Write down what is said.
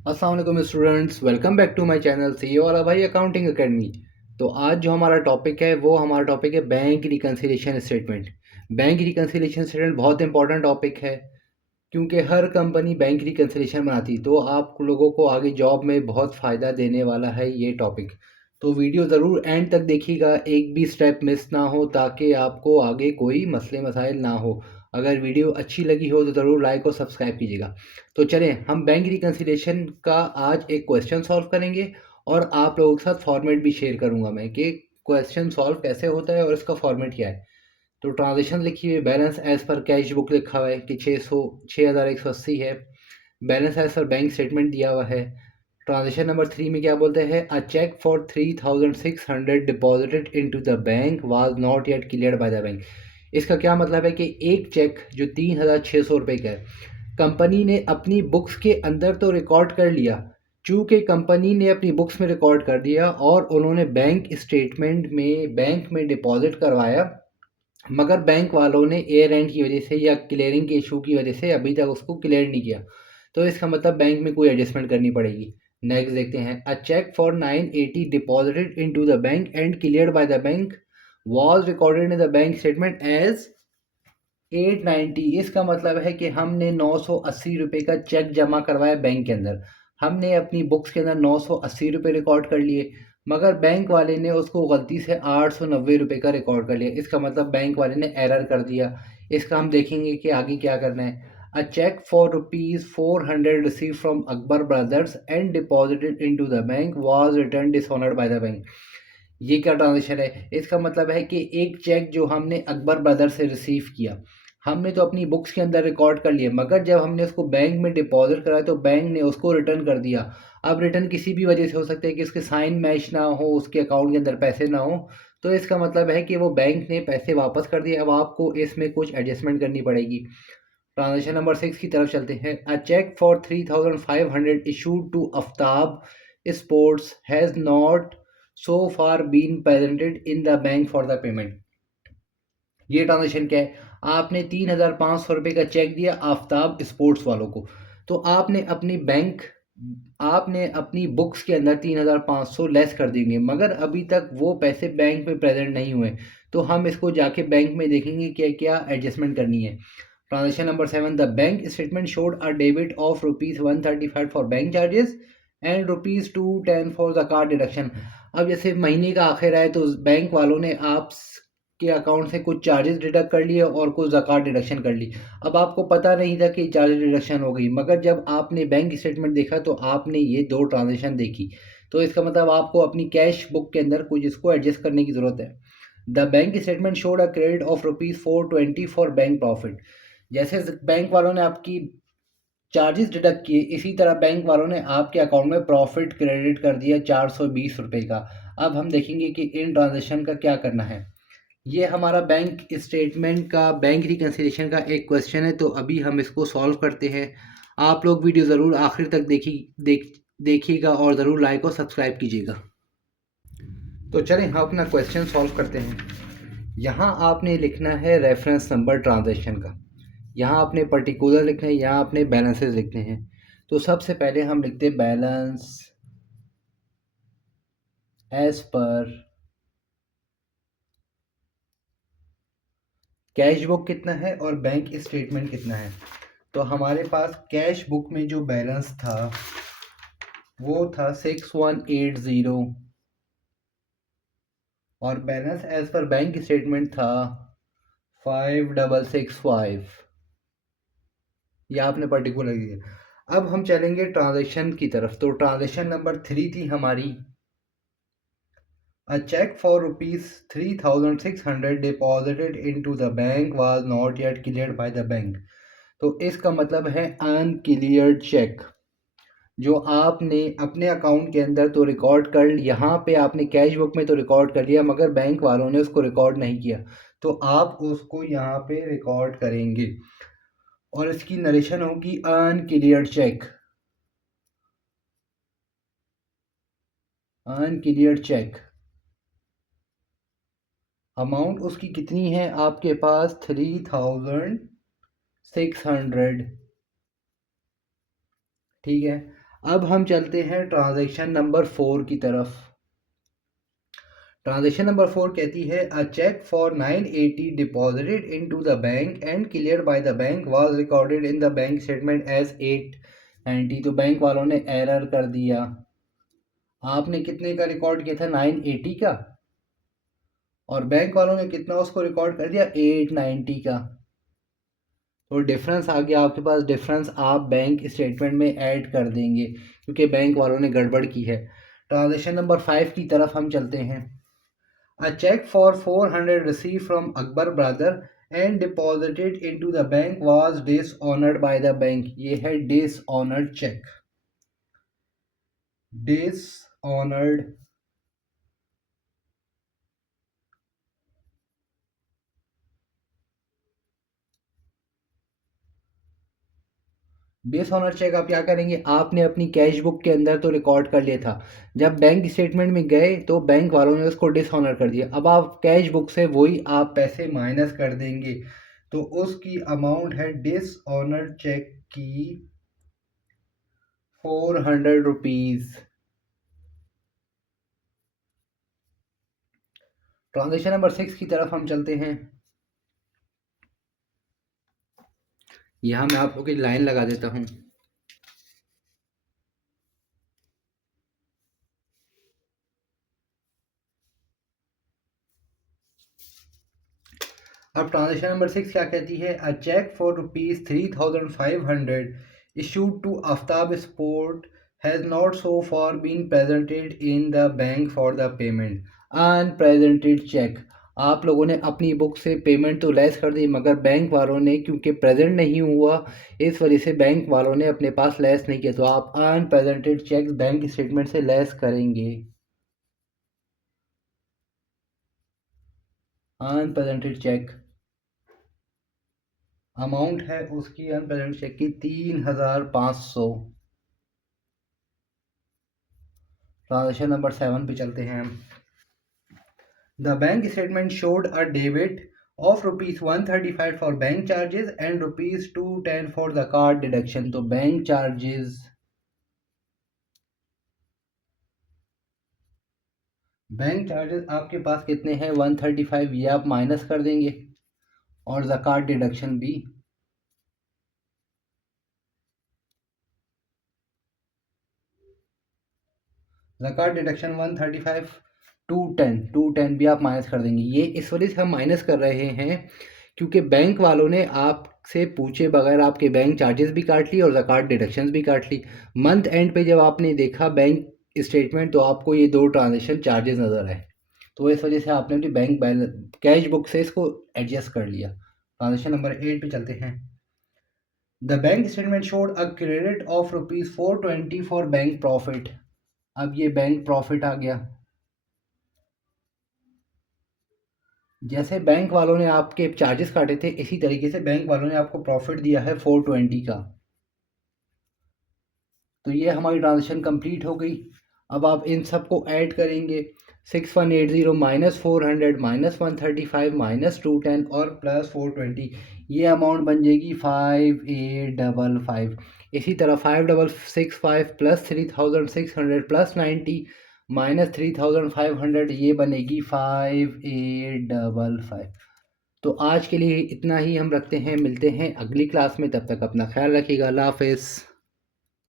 अस्सलाम वालेकुम students, welcome back to my channel C Wala Bhai accounting academy. तो आज जो हमारा टॉपिक है वो हमारा टॉपिक है bank reconciliation statement. Bank reconciliation statement बहुत इंपॉर्टेंट टॉपिक है क्योंकि हर कंपनी बैंक रिकन्सिलिएशन बनाती, तो आप लोगों को आगे जॉब में बहुत फ़ायदा देने वाला है ये टॉपिक। तो वीडियो ज़रूर एंड तक देखिएगा, एक भी स्टेप मिस ना हो ताकि आपको आगे कोई मसले मसाइल ना हो। अगर वीडियो अच्छी लगी हो तो ज़रूर लाइक और सब्सक्राइब कीजिएगा। तो चलें, हम बैंक रिकन्सिलिएशन का आज एक क्वेश्चन सॉल्व करेंगे और आप लोगों के साथ फॉर्मेट भी शेयर करूंगा मैं कि क्वेश्चन सॉल्व कैसे होता है और इसका फॉर्मेट क्या है। तो ट्रांजेक्शन लिखी हुई है, balance as per cash book लिखा हुआ है कि 6,180 है। Balance as per bank statement दिया हुआ है। ट्रांजेक्शन नंबर 3 में क्या बोलते हैं, a cheque for 3,600 deposited into the bank was not yet cleared by the bank. इसका क्या मतलब है कि एक चेक जो 3,600 रुपये का है, कंपनी ने अपनी बुक्स के अंदर तो रिकॉर्ड कर लिया। चूँकि कंपनी ने अपनी बुक्स में रिकॉर्ड कर दिया और उन्होंने बैंक स्टेटमेंट में बैंक में डिपॉजिट करवाया, मगर बैंक वालों ने एयर एंड की वजह से या क्लियरिंग के इशू की वजह से अभी तक उसको क्लियर नहीं किया। तो इसका मतलब बैंक में कोई एडजस्टमेंट करनी पड़ेगी। नेक्स्ट देखते हैं, a cheque for 980 deposited into the bank and cleared by the bank was recorded in the bank statement as 890। इसका मतलब है कि हमने 980 रुपये का चेक जमा करवाया बैंक के अंदर। हमने अपनी बुक्स के अंदर 980 रुपये रिकॉर्ड कर लिए, मगर बैंक वाले ने उसको गलती से 890 रुपये का रिकॉर्ड कर लिया। इसका मतलब बैंक वाले ने एरर कर दिया। इसका हम देखेंगे कि आगे क्या करना है। A cheque for ₹400 receive from Akbar brothers and deposited into the bank was return dishonoured by the bank. ये क्या ट्रांजेक्शन है, इसका मतलब है कि एक चेक जो हमने अकबर ब्रदर से रिसीव किया, हमने तो अपनी बुक्स के अंदर रिकॉर्ड कर लिया, मगर जब हमने उसको बैंक में डिपॉजिट कराया तो बैंक ने उसको रिटर्न कर दिया। अब रिटर्न किसी भी वजह से हो सकता है कि उसके साइन मैच ना हो, उसके अकाउंट के अंदर पैसे ना हो। तो इसका मतलब है कि वो बैंक ने पैसे वापस कर दिए। अब आपको इसमें कुछ एडजस्टमेंट करनी पड़ेगी। ट्रांजेक्शन नंबर 6 की तरफ चलते हैं। A cheque for 3,500 issued to Aftab sports has not so far been presented in the bank for the payment. ये ट्रांजेक्शन क्या है, आपने 3,500 रुपये का चेक दिया आफ्ताब स्पोर्ट्स वालों को। तो आपने अपनी बुक्स के अंदर 3,500 लेस कर देंगे, मगर अभी तक वो पैसे बैंक में प्रेजेंट नहीं हुए। तो हम इसको जाके बैंक में देखेंगे कि क्या एडजस्टमेंट करनी है। Transaction number 7, the bank statement showed a debit of ₹135 for bank charges and ₹210 for the card deduction. अब जैसे महीने का आखिर आए तो बैंक वालों ने आप के अकाउंट से कुछ चार्जेस डिडक्ट कर लिए और कुछ ज़कात डिडक्शन कर ली। अब आपको पता नहीं था कि चार्जेस डिडक्शन हो गई, मगर जब आपने बैंक स्टेटमेंट देखा तो आपने ये दो ट्रांजेक्शन देखी। तो इसका मतलब आपको अपनी कैश बुक के अंदर कुछ इसको एडजस्ट करने की ज़रूरत है। The bank statement showed a credit of ₹420 for bank profit. जैसे बैंक वालों ने आपकी चार्जेस डिडक्ट किए, इसी तरह बैंक वालों ने आपके अकाउंट में प्रॉफिट क्रेडिट कर दिया ₹420 का। अब हम देखेंगे कि इन ट्रांजेक्शन का क्या करना है। ये हमारा बैंक स्टेटमेंट का बैंक रिकन्सिलिएशन का एक क्वेश्चन है, तो अभी हम इसको सॉल्व करते हैं। आप लोग वीडियो ज़रूर आखिर तक देखिएगा और ज़रूर लाइक और सब्सक्राइब कीजिएगा। तो चलें हम अपना क्वेश्चन सॉल्व करते हैं। यहाँ आपने लिखना है रेफरेंस नंबर ट्रांजैक्शन का। यहाँ आपने पर्टिकुलर लिखना है, यहाँ आपने बैलेंसेस लिखने हैं। तो सबसे पहले हम लिखते हैं balance as per cash book कितना है और बैंक स्टेटमेंट कितना है। तो हमारे पास कैश बुक में जो बैलेंस था वो था 6180 और balance as per bank statement था 5665। ये आपने पर्टिकुलर दिया। अब हम चलेंगे ट्रांजैक्शन की तरफ। तो ट्रांजैक्शन नंबर 3 थी हमारी, a cheque for ₹3,600 deposited into the bank was not yet cleared by the bank. तो इसका मतलब है अनक्लियर्ड चेक, जो आपने अपने अकाउंट के अंदर तो रिकॉर्ड कर, यहाँ पे आपने कैश बुक में तो रिकॉर्ड कर लिया, मगर बैंक वालों ने उसको रिकॉर्ड नहीं किया। तो आप उसको यहाँ पे रिकॉर्ड करेंगे और इसकी नरेशन होगी अनक्लियर्ड चेक। अनक्लियर्ड चेक अमाउंट उसकी कितनी है आपके पास, 3,600। ठीक है। अब हम चलते हैं ट्रांजैक्शन नंबर 4 की तरफ। ट्रांजैक्शन नंबर 4 कहती है a cheque for 980 deposited into the bank and cleared by the bank was recorded in the bank statement as 890। तो बैंक वालों ने एरर कर दिया। आपने कितने का रिकॉर्ड किया था? 980 का, और बैंक वालों ने कितना उसको रिकॉर्ड कर दिया? 890 का। तो डिफरेंस आ गया आपके पास। डिफरेंस आप बैंक स्टेटमेंट में ऐड कर देंगे क्योंकि बैंक वालों ने गड़बड़ की है। ट्रांजेक्शन नंबर 5 की तरफ हम चलते हैं। A cheque for 400 receive from Akbar brother and deposited into the bank was dishonoured by the bank. ये है dishonoured cheque. Dishonoured. Base honour cheque आप क्या करेंगे? आपने अपनी कैश बुक के अंदर तो रिकॉर्ड कर लिया था, जब बैंक स्टेटमेंट में गए तो बैंक वालों ने उसको डिसऑनर कर दिया। अब आप कैश बुक से वही आप पैसे माइनस कर देंगे, तो उसकी अमाउंट है डिसऑनर चेक की 400 रुपीज़। ट्रांजेक्शन नंबर 6 की तरफ हम चलते हैं। यहाँ मैं आप लोग की लाइन लगा देता हूँ। अब ट्रांजेक्शन नंबर 6 क्या कहती है? A cheque for ₹3,500 issued to Aftab sport has not so far been presented in the bank for the payment. Unpresented cheque. आप लोगों ने अपनी बुक से पेमेंट तो लेस कर दी, मगर बैंक वालों ने क्योंकि प्रेजेंट नहीं हुआ, इस वजह से बैंक वालों ने अपने पास लेस नहीं किया। तो आप अनप्रेजेंटेड चेक बैंक स्टेटमेंट से लेस करेंगे। अनप्रेजेंटेड चेक अमाउंट है उसकी अनप्रेजेंट चेक की 3,500। ट्रांजेक्शन नंबर 7 पे चलते हैं हम। The bank statement showed a debit of ₹135 for bank charges and ₹210 for the card deduction. तो बैंक चार्जेस आपके पास कितने हैं? 135, ये आप माइनस कर देंगे, और ज़कात डिडक्शन भी। ज़कात डिडक्शन 135, 210 भी आप माइनस कर देंगे। ये इस वजह से हम माइनस कर रहे हैं क्योंकि बैंक वालों ने आपसे पूछे बगैर आपके बैंक चार्जेस भी काट ली और ज़कात डिडक्शंस भी काट ली। मंथ एंड पे जब आपने देखा बैंक स्टेटमेंट, तो आपको ये दो ट्रांजेक्शन चार्जेस नज़र आए, तो इस वजह से आपने अपनी बैंक बैलेंस कैश बुक से इसको एडजस्ट कर लिया। ट्रांजेक्शन नंबर 8 पे चलते हैं। The bank statement showed a credit of ₹420 for bank profit. अब ये बैंक प्रॉफिट आ गया। जैसे बैंक वालों ने आपके चार्जेस काटे थे, इसी तरीके से बैंक वालों ने आपको प्रॉफिट दिया है 420 का। तो ये हमारी ट्रांजेक्शन कंप्लीट हो गई। अब आप इन सबको ऐड करेंगे। 6180 माइनस 400 माइनस 135 माइनस 210 और प्लस 420, ये अमाउंट बन जाएगी 5855। इसी तरह 5665 प्लस 3600 प्लस 90 माइनस 3500, ये बनेगी 5855। तो आज के लिए इतना ही हम रखते हैं। मिलते हैं अगली क्लास में, तब तक अपना ख्याल रखिएगा। अल्लाह हाफिज़।